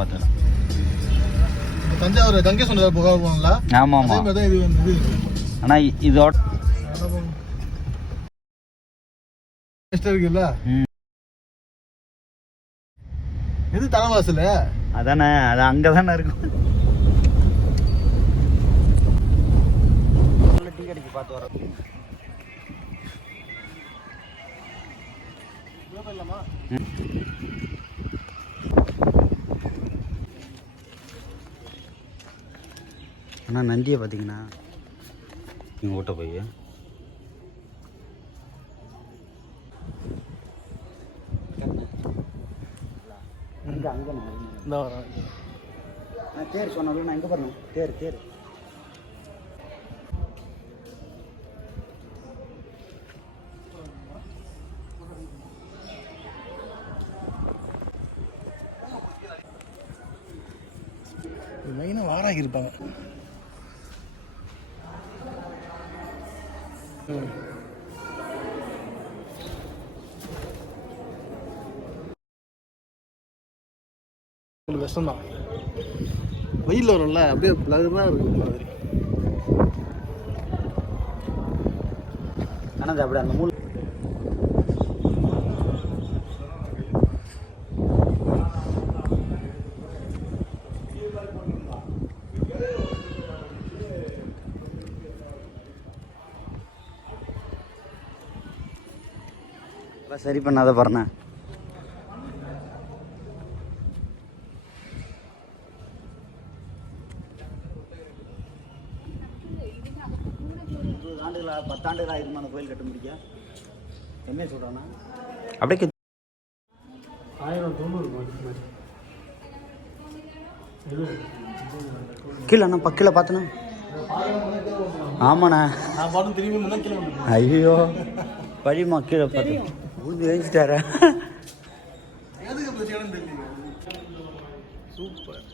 இருக்கும் பார்த்தா தஞ்சாவூர் கங்கை சொன்னதை போகலாம்ல ஆமாம் அதே ஆமாம் இது வந்து ஆனால் இதோட இருக்குல்ல? எது தலைவாசல்? அதானே அது அங்கே தானே இருக்கும் டீ கடைக்கு பார்த்து வர. அண்ணா நந்தியை பார்த்தீங்கன்னா. நீங்கள் ஓட்ட போய். நான் தேர் சொன்னாலும் நான் எங்கே பண்ணணும் தேர் தேர். மெயினாக வாராகி இருப்பாங்க. ம். உங்களுக்கு வெயில் வரும்ல அப்படியே பிளகுதான் இருக்கு மாதிரி ஆனால் அப்படி அந்த மூணு அதான் சரி பண்ணாத பாருண்ணா. இருபது ஆண்டுகளா பத்தாண்டுகளா ஆயிருமா அந்த கோயில் கட்ட முடிக்க என்ன சொல்கிறானா அப்படியே கி- ஆயிரம் தொண்ணூறு கீழே அண்ணா பக்கில பார்த்தனா ஆமாண்ணா. ஐயோ பழிமா கீழே பார்த்து பிரச்சனைன்னு தெரியல சூப்பர்.